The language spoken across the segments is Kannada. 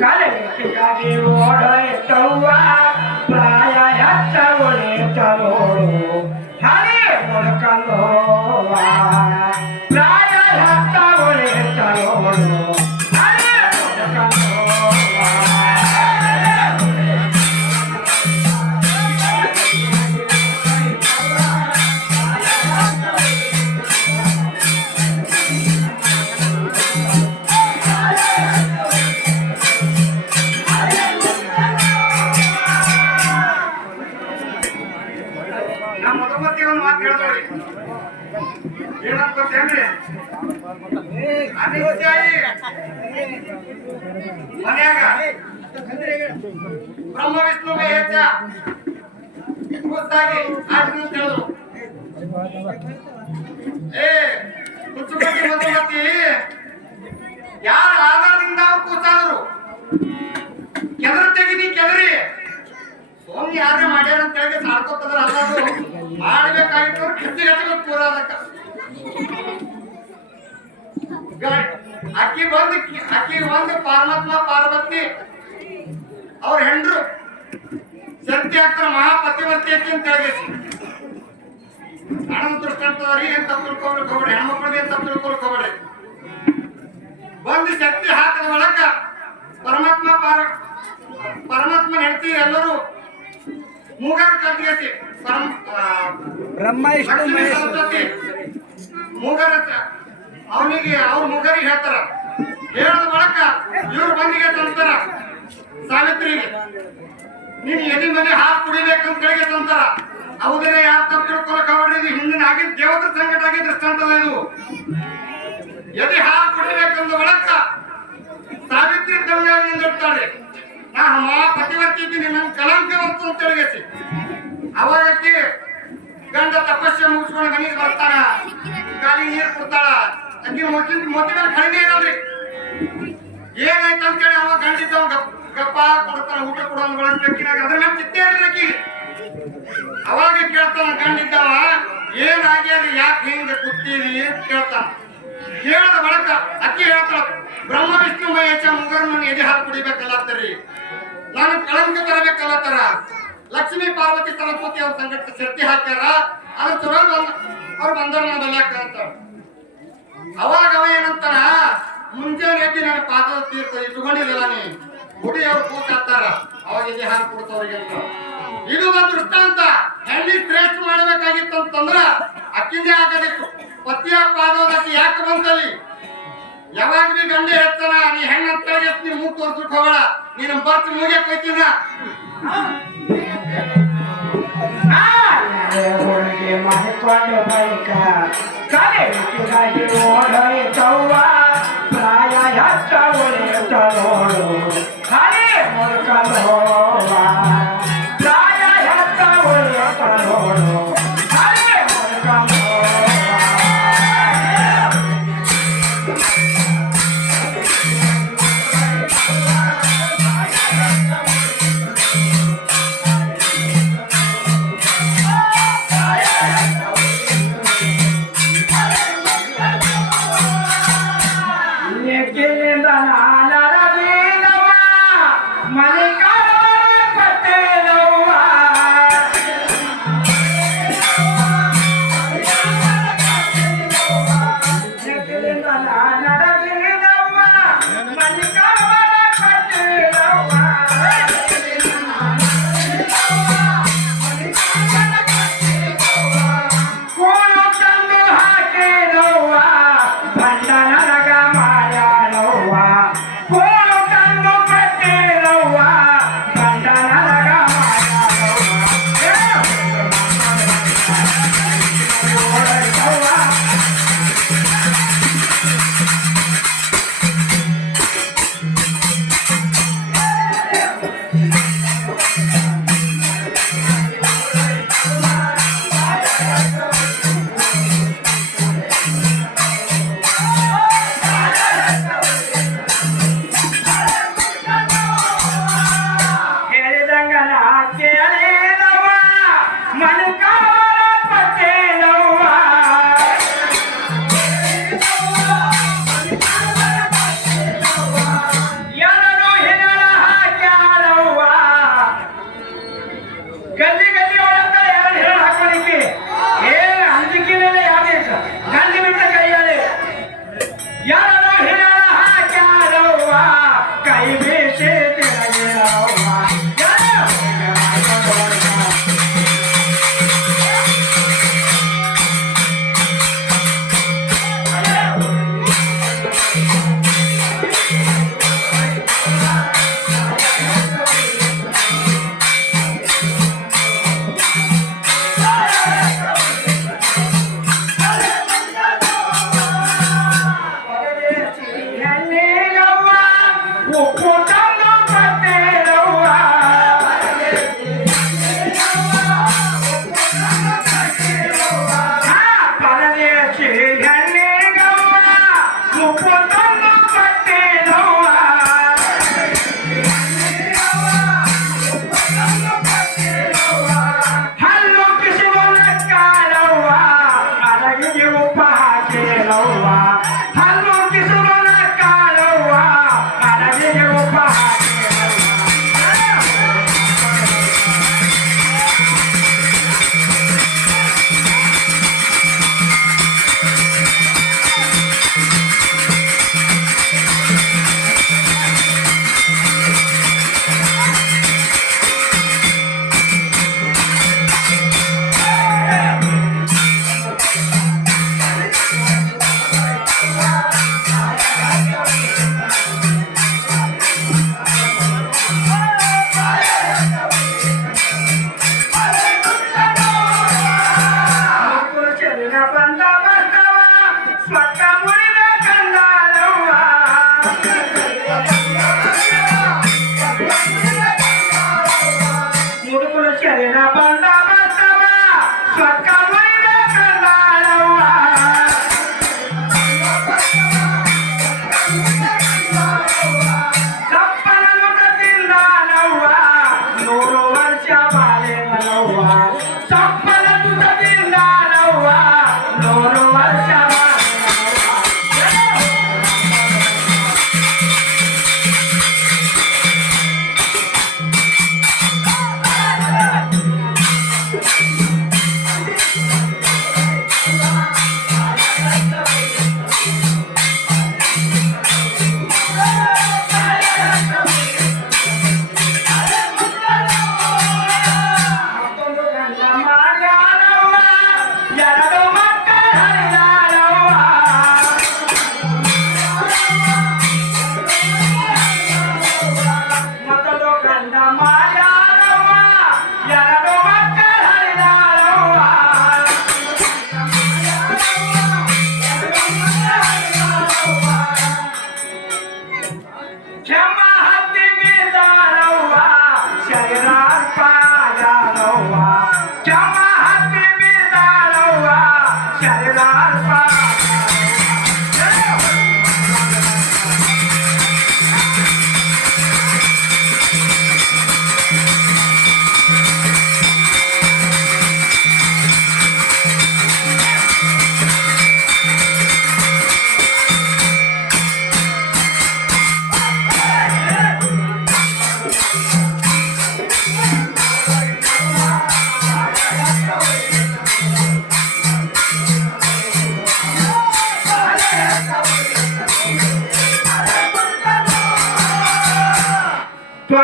ಕಾಲಕ್ಕೆ ಓಡಾಯ್ತವ್ವ ಪ್ರಾಯ ಹೆಚ್ಚವಳೆ ತರೋಳು ಹಳೆ ಮುಡ್ಕಲ್ಲೋವ ಪ್ರಾಯ ಹೆಚ್ಚವಳೆ ತರೋಳು ಹಳೆ ಮುಡ್ಕಲ್ಲೋವ ಮನ್ಯಾಗ ಬ್ರಹ್ಮ ವಿಷ್ಣು ಹೆಚ್ಚ ಕೂತಾಗಿ ಆಟನು ತಿಳಿದ್ರು ಕುಚ್ಚುಕಟ್ಟಿ ಮಧುಮತಿ ಯಾರ ಆಧಾರದಿಂದ ಕೂತಾದ್ರು ಕೆದರ್ ತೆಗಿನಿ ಕೆದರಿ ಸೋಮಿ ಯಾರೇ ಮಾಡ್ಯಾರ ಅಂತ ಹೇಳಿ ಸಾಡ್ಕೊತದ್ರ ಅನ್ನೋದು ಮಾಡ್ಬೇಕಾಗಿತ್ತು ಕೆತ್ತಿ ಹಚ್ಚಬೇಕು ಪೂರ ಅದಕ್ಕ ಅಕ್ಕಿ ಒಂದು ಪಾರಮಾತ್ಮ ಪಾರ್ವತಿ ಅವ್ರ ಹೆಂಡ್ರು ಸತ್ಯ ಆಗ್ತಾರ ಮಹಾಪತಿವರ್ತಿ ಅಕ್ಕಿ ಅಂತ ಹೇಳಿಸಿ ಹಣ ದೃಷ್ಟಾಂತವ್ರಿ ಏನ್ ತಪ್ಪು ತಿಳ್ಕೊಬೇಕು ಹೋಗ್ಬೇಡಿ ಹೆಣ್ಮಕ್ಳಿಗೆ ಏನ್ ತಪ್ಪು ತಿಳ್ಕೊಬೇಕು ಹೋಗ್ಬೇಡಿ ಒಂದು ಶಕ್ತಿ ಹಾಕದ ಒಳಕ ಪರಮಾತ್ಮ ಹೆಂಡತಿ ಎಲ್ಲರೂ ಮೂಗರ ಕಲ್ತಿಗೆಸಿ ಬ್ರಹ್ಮ ವಿಷ್ಣು ಸರಸ್ವತಿ ಮೂಗರ ಅವನಿಗೆ ಅವ್ರ ಮುಖರಿಗೆ ಹೇಳ್ತಾರ ಹೇಳದ ಬಳಕ ಇವ್ರ ಬಂದಿಗೆ ತಂತಾರ ಸಾವಿತ್ರಿಗೆ ನೀನ್ ಎದಿ ಮನೆ ಹಾಲು ಕುಡಿಬೇಕಂತ ಹೇಳಿಗೆ ತಂತಾರ ಹೌದನೇ ಯಾವ ತಪ್ಪು ತಿಳ್ಕೊಳಕ್ ಹೊಡ್ರಿ ಹಿಂದಿನ ಆಗಿದ್ ದೇವತರ ಸಂಕಟ ಆಗಿ ದೃಷ್ಟಾಂತದ ಇದು ಎದಿ ಹಾಲು ಕುಡಿಬೇಕಂದ ಬಳಕ ಸಾವಿತ್ರಿ ತಂಗ ಮುಂದಿರ್ತಾಳೆ ನಾ ಪತಿವರ್ತಿ ಇದ್ದೀನಿ ನನ್ ಕಲಂಕ ವರ್ತು ಅಂತ ಹೇಳಿಗೆಸಿ ಅವಾಗಕ್ಕೆ ಗಂಡ ತಪಸ್ಸೆ ಮುಗಿಸ್ಕೊಂಡು ಮನೆಗೆ ಬರ್ತಾನ ಕಾಲಿ ನೀರು ಕೊಡ್ತಾಳ ಅಕ್ಕಿ ಮೊತ್ತಿ ಮೇಲೆ ಕಡಿಮೆ ಇರೋದ್ರಿ ಏನಾಯ್ತು ಅಂತೇಳಿ ಅವ ಗಂಡಿದ್ದವ ಗಪ್ಪ ಕೊಡ್ತಾನ ಊಟ ಕೊಡೋದು ಬೆಕ್ಕಿನಾಗ ಅದ್ರ ಮೇಲೆ ಚಿತ್ತೆ ಇರಲಿಕ್ಕೆ ಅವಾಗ ಕೇಳ್ತಾನ ಗಂಡಿದ್ದವ ಏನಾಗ್ಯದ ಯಾಕೆ ಹಿಂಗೆ ಕೂತೀರಿ ಅಂತ ಕೇಳ್ತಾನ ಕೇಳದ ಬಳಕ ಅಕ್ಕಿ ಹೇಳ್ತಾಳ ಬ್ರಹ್ಮ ವಿಷ್ಣು ಮಹೇಶ ಮುಗರ್ ನನ್ನ ಎದೆ ಹಾಲು ಕುಡಿಬೇಕಲ್ಲತ್ತರಿ ನಾನು ಕಳಂಕ ತರಬೇಕಲ್ಲತ್ತಾರ ಲಕ್ಷ್ಮೀ ಪಾರ್ವತಿ ಸರಸ್ವತಿ ಅವ್ರ ಸಂಗಟ ಶಕ್ತಿ ಹಾಕ್ಯಾರ ಅದ್ರ ಚಲೋ ಅವ್ರು ಬಂದವ್ರ ನನ್ನ ಬಲ್ಯಾಕ ಅಂತ ಅವಾಗ ಅವ ಏನಂತಾನ ಮುಂಜಾನೆ ಎದ್ದು ನನ್ನ ಪಾದದ ತೀರ್ಥ ಇಟ್ಕೊಂಡಿರಲ್ಲ ನೀ ಗುಡಿ ಅವ್ರು ಕೂತಾಡ್ತಾರ ಅವಾಗ ಎದೆ ಹಾಲು ಕೊಡ್ತವ್ರಿಗೆಲ್ಲ ಇದು ಒಂದು ದೃಷ್ಟಾಂತ ಹೆಣ್ಣಿ ಶ್ರೇಷ್ಠ ಮಾಡಬೇಕಾಗಿತ್ತು ಅಂತಂದ್ರ ಅಕ್ಕಿಂದೇ ಆಗಬೇಕು ಪತಿಯ ಪಾದೋದಕ್ಕೆ ಯಾಕೆ ಬಂತಲ್ಲಿ ಯಾವಾಗ ನೀ ಗಂಡೆ ಹೇಳ್ತಾನ ನೀ ಹೆಣ್ಣಂತ ನೀ ಮೂಗ್ ತೋರ್ಸಕ್ ಹೋಗಬೇಡ ನೀನು ಬರ್ತಿ ಮೂಗೆ ಕೊಯ್ತೀನ ಹುಡುಗಿ ಮಾಡಿಕೊಂಡು ಬೈಕ ಕಾಲೇಜಾಗಿ ಓಡಾಯ್ತವ್ವ ಪ್ರಾಯ ಹೆಚ್ಚವಳೆ ತರೋಳು ಹಳೆ ಮುಡ್ಕಲ್ಲೋವ ಪ್ರಾಯ ಹೆಚ್ಚವಳೆ ತರೋಳು ಹಳೆ ಮುಡ್ಕಲ್ಲೋವ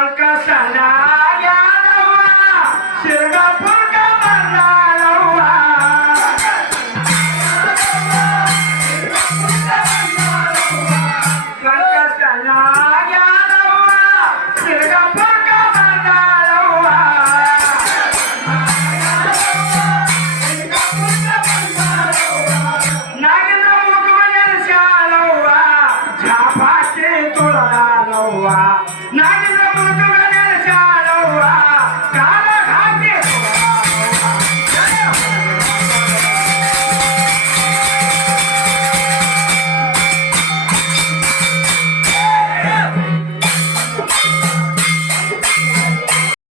संकसला यादवा शिरगापूर का बंदालवा संकसला यादवा शिरगापूर का बंदालवा नागिन मुखवड्याला शालवा झापाचे तुळा लव्वा नागिन मुखवड्याला शालवा काल